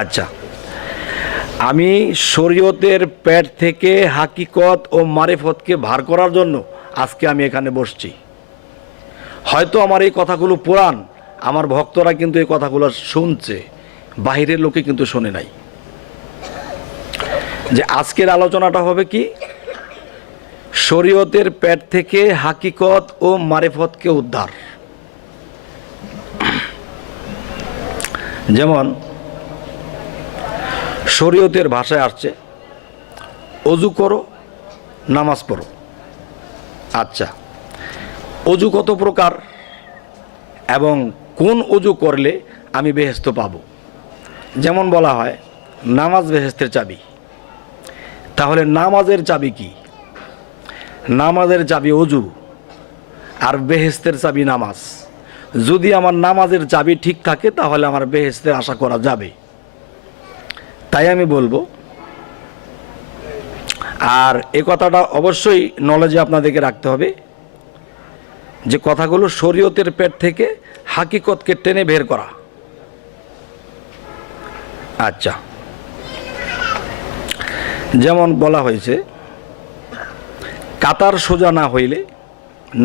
আচ্ছা, আমি শরীয়তের পেট থেকে হাকিকত ও মারিফতকে ভার করার জন্য আজকে আমি এখানে বসছি। হয়তো আমার এই কথাগুলো পুরাণ, আমার ভক্তরা কিন্তু এই কথাগুলো শুনছে, বাহিরের লোকে কিন্তু শোনে নাই। যে আজকের আলোচনাটা হবে কি, শরীয়তের পেট থেকে হাকিকত ও মারিফতকে উদ্ধার। যেমন শরীয়তের ভাষায় আসছে অজু করো, নামাজ পড়ো। আচ্ছা, অজু কত প্রকার এবং কোন অজু করলে আমি বেহেশত পাব? যেমন বলা হয় নামাজ বেহেশতের চাবি। তাহলে নামাজের চাবি কি? নামাজের চাবি অজু, আর বেহেশতের চাবি নামাজ। যদি আমার নামাজের চাবি ঠিক থাকে তাহলে আমার বেহেশতের আশা করা যাবে। তাই আমি বলবো, আর এ কথাটা অবশ্যই নলেজে আপনাদেরকে রাখতে হবে, যে কথাগুলো শরীয়তের পেট থেকে হাকিকতকে টেনে বের করা। আচ্ছা, যেমন বলা হয়েছে কাতার সোজা না হইলে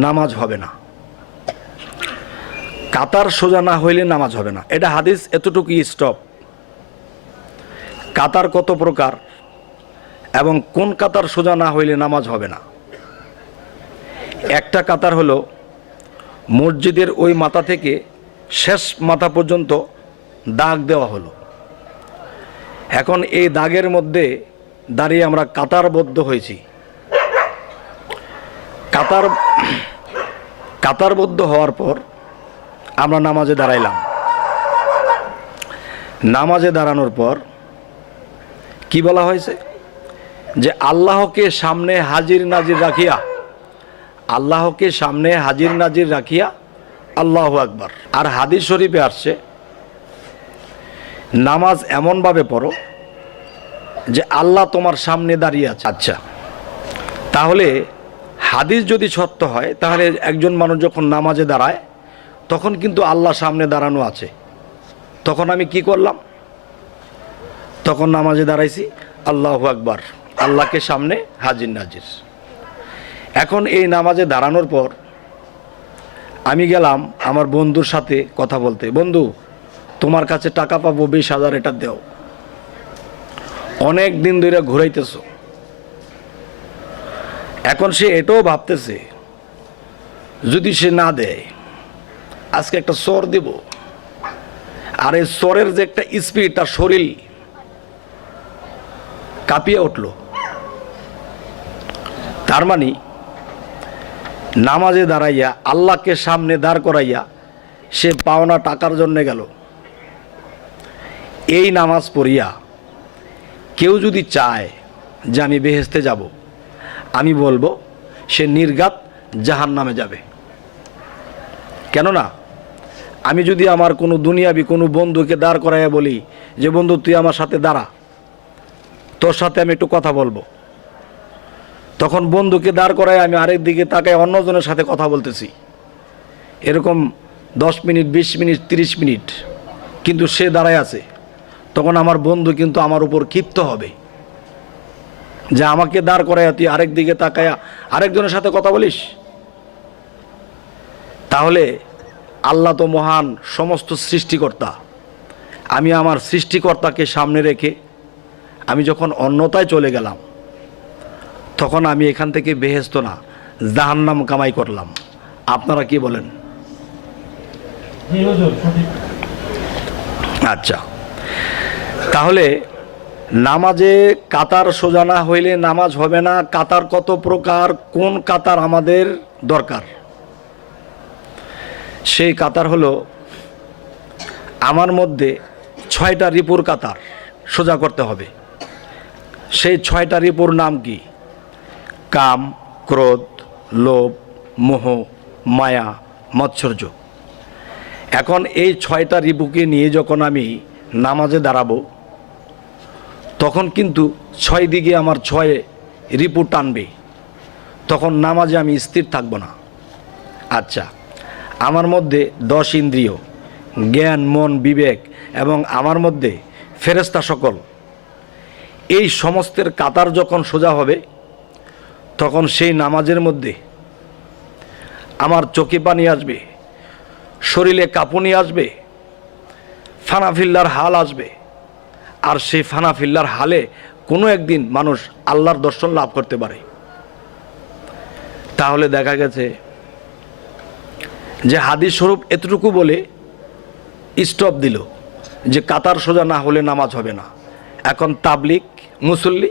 নামাজ হবে না। কাতার সোজা না হইলে নামাজ হবে না, এটা হাদিস, এতটুকুই স্টপ। কাতার কত প্রকার এবং কোন কাতার সোজা না হইলে নামাজ হবে না? একটা কাতার হলো মসজিদের ওই মাথা থেকে শেষ মাথা পর্যন্ত দাগ দেওয়া হলো। এখন এই দাগের মধ্যে দাঁড়িয়ে আমরা কাতারবদ্ধ হয়েছি। কাতারবদ্ধ হওয়ার পর আমরা নামাজে দাঁড়াইলাম। নামাজে দাঁড়ানোর পর কি বলা হয়েছে? যে আল্লাহকে সামনে হাজির নাজির রাখিয়া, আল্লাহকে সামনে হাজির নাজির রাখিয়া আল্লাহু আকবার। আর হাদিস শরীফে আসছে নামাজ এমনভাবে পড়ো যে আল্লাহ তোমার সামনে দাঁড়িয়ে আছে। আচ্ছা, তাহলে হাদিস যদি সত্য হয় তাহলে একজন মানুষ যখন নামাজে দাঁড়ায় তখন কিন্তু আল্লাহ সামনে দাঁড়ানো আছে। তখন আমি কি করলাম? তখন নামাজে দাঁড়াইছি, আল্লাহু আকবার, আল্লাহকে সামনে হাজির নাজির। এখন এই নামাজে দাঁড়ানোর পর আমি গেলাম আমার বন্ধুর সাথে কথা বলতে, বন্ধু তোমার কাছে টাকা পাবো 20,000, এটা দেও। অনেক দিন ধরে ঘুরাইতেছ। এখন সে এটাও ভাবতেছে যদি সে না দেয় আজকে একটা চর দেব, আর এই চরের যে একটা স্পিড, তার শরীর কাঁপিয়ে উঠল। তার মানে নামাজে দাঁড়াইয়া আল্লাহকে সামনে দাঁড় করাইয়া সে পাওনা টাকার জন্য গেল। এই নামাজ পড়িয়া কেউ যদি চায় যে আমি বেহেশতে যাব, আমি বলবো সে নির্ঘাত জাহান্নামে যাবে। কেননা আমি যদি আমার কোনো দুনিয়াবি কোনো বন্ধুকে দাঁড় করাইয়া বলি যে বন্ধু তুই আমার সাথে দাঁড়া, তোর সাথে আমি একটু কথা বলবো, তখন বন্ধুকে দাঁড় করায় আমি আরেক দিকে তাকায় অন্যজনের সাথে কথা বলতেছি, এরকম 10 মিনিট 20 মিনিট 30 মিনিট, কিন্তু সে দাঁড়ায় আছে। তখন আমার বন্ধু কিন্তু আমার উপর ক্ষিপ্ত হবে যে আমাকে দাঁড় করায় তুই আরেক দিকে তাকায় আরেকজনের সাথে কথা বলিস। তাহলে আল্লাহ তো মহান, সমস্ত সৃষ্টিকর্তা। আমি আমার সৃষ্টিকর্তাকে সামনে রেখে আমি যখন অন্যতায় চলে গেলাম, তখন আমি এখান থেকে বেহেশত না জাহান্নাম কামাই করলাম। আপনারা কি বলেন? আচ্ছা, তাহলে নামাজে কাতার সোজা না হইলে নামাজ হবে না। কাতার কত প্রকার, কোন কাতার আমাদের দরকার? সেই কাতার হলো আমার মধ্যে 6টা রিপুর কাতার সোজা করতে হবে। সেই 6টা রিপুর নাম কি? কাম, ক্রোধ, লোভ, মোহ, মায়া, মৎসর্য। এখন এই 6টা রিপুকে নিয়ে যখন আমি নামাজে দাঁড়াবো, তখন কিন্তু 6 দিকে আমার 6 রিপু টানবে, তখন নামাজে আমি স্থির থাকবো না। আচ্ছা, আমার মধ্যে 10 ইন্দ্রিয়, জ্ঞান, মন, বিবেক, এবং আমার মধ্যে ফেরেশতা সকল, এই সমস্তের কাতার যখন সোজা হবে তখন সেই নামাজের মধ্যে আমার চোখে পানি আসবে, শরীরে কাঁপুনি আসবে, ফানাফিল্লার হাল আসবে। আর সেই ফানাফিল্লার হালে কোনো একদিন মানুষ আল্লাহর দর্শন লাভ করতে পারে। তাহলে দেখা গেছে যে হাদিস স্বরূপ এতটুকু বলে স্টপ দিল যে কাতার সোজা না হলে নামাজ হবে না। এখন তাবলিগ মুসল্লি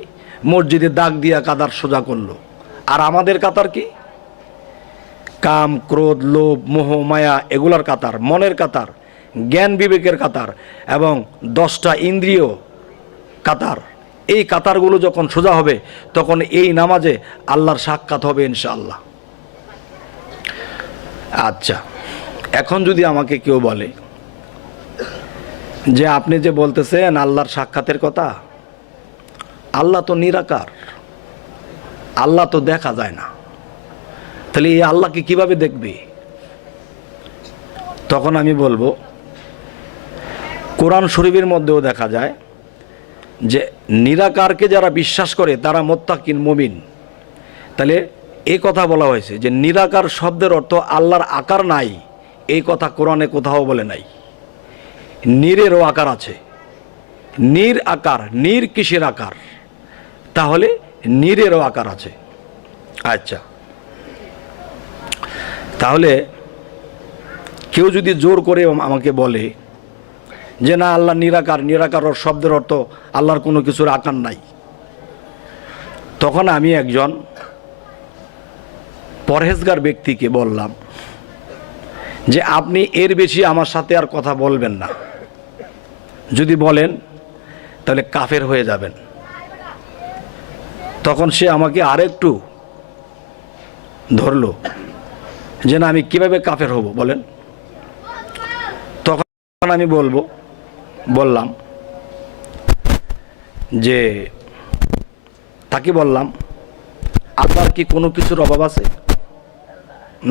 মসজিদে দাগ দিয়া কাতার সোজা করলো। আর আমাদের কাতার কি? কাম, ক্রোধ, লোভ, মোহ, মায়া, এগুলার কাতার, মনের কাতার, জ্ঞান বিবেকের কাতার এবং 10টা ইন্দ্রিয় কাতার। এই কাতারগুলো যখন সোজা হবে তখন এই নামাজে আল্লাহর সাক্ষাৎ হবে ইনশাআল্লাহ। আচ্ছা, এখন যদি আমাকে কেউ বলে যে আপনি যে বলতেছেন আল্লাহর সাক্ষাতের কথা, আল্লাহ তো নিরাকার, আল্লাহ তো দেখা যায় না, তাহলে এই আল্লাহকে কিভাবে দেখবে? তখন আমি বলবো কোরআন শরীফের মধ্যেও দেখা যায় যে নিরাকারকে যারা বিশ্বাস করে তারা মুত্তাকিন, মুমিন। তাহলে এই কথা বলা হয়েছে যে নিরাকার শব্দের অর্থ আল্লাহর আকার নাই, এই কথা কোরআনে কোথাও বলে নাই। নীরেরও আকার আছে, নীর আকার, নীর কিসের আকার? তাহলে নীরেরও আকার আছে। আচ্ছা, তাহলে কেউ যদি জোর করে আমাকে বলে যে না আল্লাহ নিরাকার, নিরাকার শব্দের অর্থ আল্লাহর কোনো কিছুর আকার নাই, তখন আমি একজন পরহেজগার ব্যক্তিকে বললাম যে আপনি এর বেশি আমার সাথে আর কথা বলবেন না। যদি বলেন তাহলে কাফের হয়ে যাবেন। তখন সে আমাকে আরেকটু ধরলো যে না আমি কিভাবে কাফের হব বলেন। তখন আমি বললাম যে তাকে বললাম আল্লাহর কি কোনো কিছুর অভাব আছে?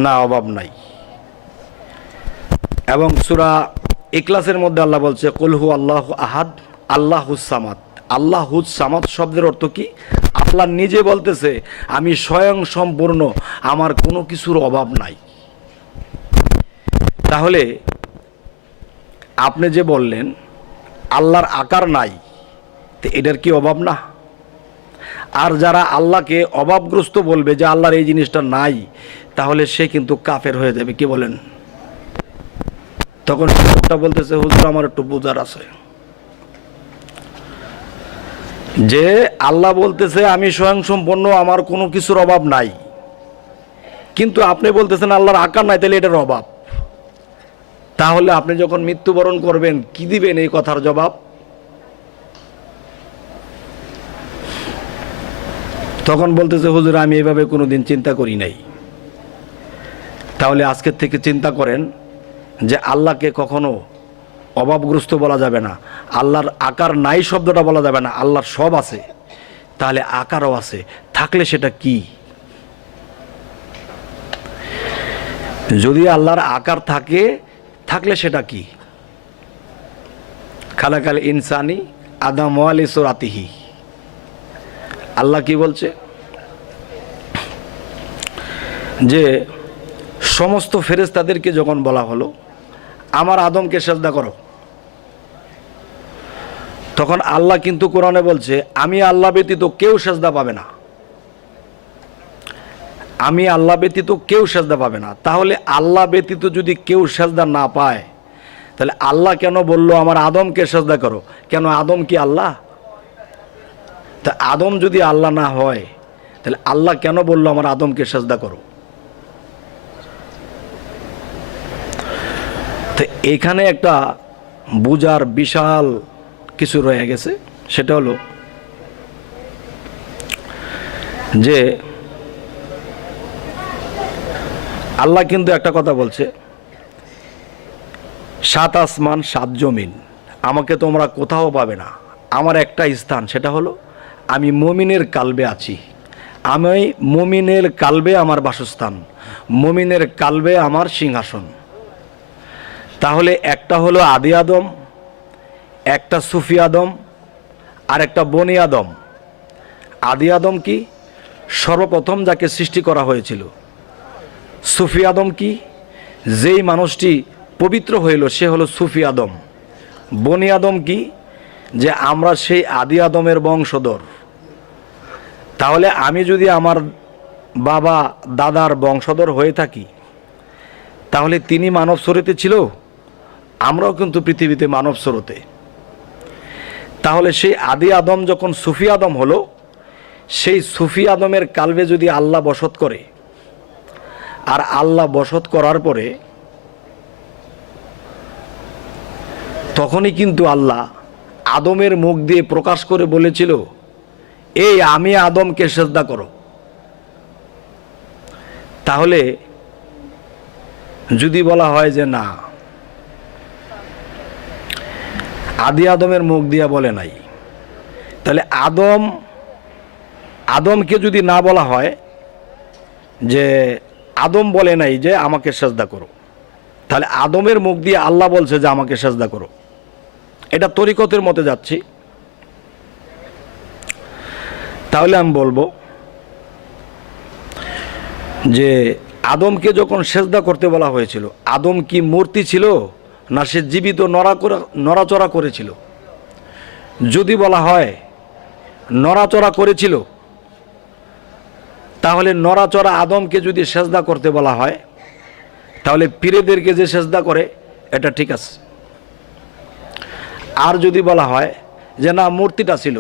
না, অভাব নাই। এবং সূরা ইখলাসের মধ্যে আল্লাহ বলছে কুল হু আল্লাহু আহাদ আল্লাহুস সামাদ। আল্লাহুস সামাদ শব্দের অর্থ কি? আল্লাহ নিজে বলতেছে আমি স্বয়ং সম্পূর্ণ, আমার কোনো কিছুর অভাব নাই। তাহলে আপনি যে বললেন আল্লাহর আকার নাই, তো এটার কি অভাব না? আর যারা আল্লাহকে অভাবগ্রস্ত বলবে যে আল্লাহর এই জিনিসটা নাই, তাহলে সে কিন্তু কাফের হয়ে যাবে। কি বলেন? তখন লোকটা বলতেছে হুজুর আমার একটু বোঝার আছে, যে আল্লাহ বলতেছে আমি স্বয়ংসম্পন্ন, আমার কোনো কিছুর অভাব নাই, কিন্তু আপনি বলতেছেন আল্লাহর আকার নাই, তাহলে এটার অভাব। তাহলে আপনি যখন মৃত্যুবরণ করবেন কি দিবেন এই কথার জবাব? তখন বলতেছে হুজুর আমি এইভাবে কোনোদিন চিন্তা করি নাই। তাহলে আজকের থেকে চিন্তা করেন যে আল্লাহকে কখনো অভাবগ্রস্ত বলা যাবে না, আল্লাহর আকার নাই শব্দটা বলা যাবে না, আল্লাহর সব আছে। তাহলে আকারও আছে, থাকলে সেটা কি? যদি আল্লাহর আকার থাকে, থাকলে সেটা কি? খালাকাল ইনসানি আদম ওয়ালি সুরাতিহি। আল্লাহ কি বলছে যে সমস্ত ফেরেশতাদেরকে যখন বলা হলো আমার আদমকে সেজদা করো, তখন আল্লাহ কিন্তু কোরআনে বলছে আমি আল্লাহ ব্যতীত কেউ সেজদা পাবে না, আমি আল্লাহ ব্যতীত কেউ সেজদা পাবে না। তাহলে আল্লাহ ব্যতীত যদি কেউ সেজদা না পায়, তাহলে আল্লাহ কেন বলল আমার আদমকে সেজদা করো? কেন আদম কি আল্লাহ? তা আদম যদি আল্লাহ না হয়, তাহলে আল্লাহ কেন বলল আমার আদমকে সেজদা করো? তো এখানে একটা বুঝার বিশাল কিছু রয়ে গেছে। সেটা হলো যে আল্লাহ কিন্তু একটা কথা বলছে, 7 আসমান 7 জমিন আমাকে তোমরা কোথাও পাবে না, আমার একটা স্থান, সেটা হলো আমি মুমিনের কালবে আছি। আমি মুমিনের কালবে আমার বাসস্থান, মুমিনের কালবে আমার সিংহাসন। তাহলে একটা হলো আদি আদম, একটা সুফি আদম আর একটা বনি আদম। আদি আদম কি? সর্বপ্রথম যাকে সৃষ্টি করা হয়েছিল। সুফি আদম কি? যেই মানুষটি পবিত্র হইল সে হলো সুফি আদম। বনি আদম কি? যে আমরা সেই আদি আদমের বংশধর। তাহলে আমি যদি আমার বাবা দাদার বংশধর হয়ে থাকি, তাহলে তিনি মানব স্রোতে ছিল, আমরাও কিন্তু পৃথিবীতে মানব স্রোতে। তাহলে সেই আদি আদম যখন সুফি আদম হলো, সেই সুফি আদমের কালবে যদি আল্লাহ বসত করে, আর আল্লাহ বসত করার পরে তখনই কিন্তু আল্লাহ আদমের মুখ দিয়ে প্রকাশ করে বলেছিল, এই আমি আদমকে সিজদা করো। তাহলে যদি বলা হয় যে না, আদি আদমের মুখ দিয়া বলে নাই, তাহলে আদমকে যদি না বলা হয় যে আদম বলে নাই যে আমাকে সিজদা করো, তাহলে আদমের মুখ দিয়ে আল্লাহ বলছে যে আমাকে সিজদা করো। এটা তরিকতের মতে যাচ্ছি। তাহলে আমি বলবো যে আদমকে যখন সিজদা করতে বলা হয়েছিল, আদম কি মূর্তি ছিল না সে জীবিত নড়াচড়া করেছিল? যদি বলা হয় নড়াচড়া করেছিল, তাহলে নড়াচড়া আদমকে যদি সিজদা করতে বলা হয়, তাহলে পীরেদেরকে যে সিজদা করে এটা ঠিক আছে। আর যদি বলা হয় যে না, মূর্তিটা ছিল,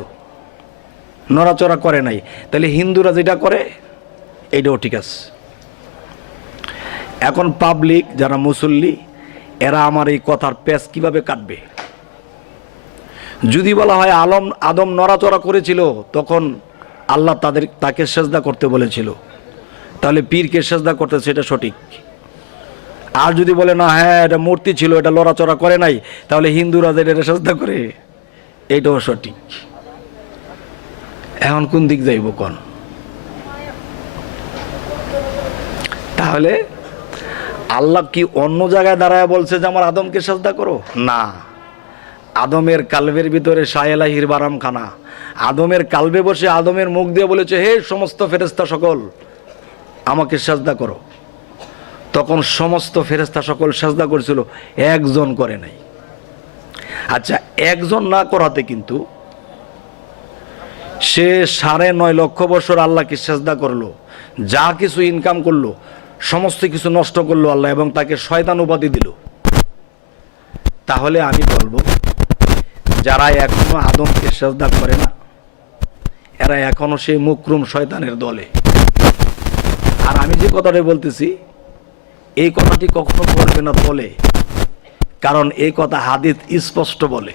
নড়াচড়া করে নাই, তাহলে হিন্দুরা যেটা করে এইটাও ঠিক আছে। এখন পাবলিক যারা মুসল্লি, এরা আমার এই কথার পেঁচ কিভাবে কাটবে? যদি বলা হয় আদম নড়াচড়া করেছিল, তখন আল্লাহ তাকে সিজদা করতে বলেছিল, তাহলে পীরকে সিজদা করতে, সেটা সঠিক। আর যদি বলে না, হ্যাঁ এটা মূর্তি ছিল, এটা লড়াচড়া করে নাই, তাহলে হিন্দুরা যে এটা সিজদা করে, এইটাও সঠিক। এখন কোন দিক যাইব কোন? তাহলে আল্লাহ কি অন্য জায়গায় দাঁড়ায় বলছে যে আমার আদমকে সিজদা করো? না, আদমের কালবের ভিতরে শায়েলাহির বারাম খানা, আদমের কালবে বসে আদমের মুখ দিয়ে বলেছে, হে সমস্ত ফেরেশতা সকল আমাকে সিজদা করো। তখন সমস্ত ফেরেশতা সকল সিজদা করেছিল, একজন করে নাই। আচ্ছা, একজন না করাতে কিন্তু সে 9.5 লক্ষ বছর আল্লাহকে সিজদা করলো, যা কিছু ইনকাম করলো সমস্ত কিছু নষ্ট করলো আল্লাহ, এবং তাকে শয়তান উপাধি দিল। তাহলে আমি বলবো, যারা এখনো আদমকে সিজদা করে না, এরা এখনো সেই মুকরুম শয়তানের দলে। আর আমি যে কথাটা বলতেছি, এই কথাটি কখনো বলবে না বলে, কারণ এই কথা হাদিস স্পষ্ট বলে।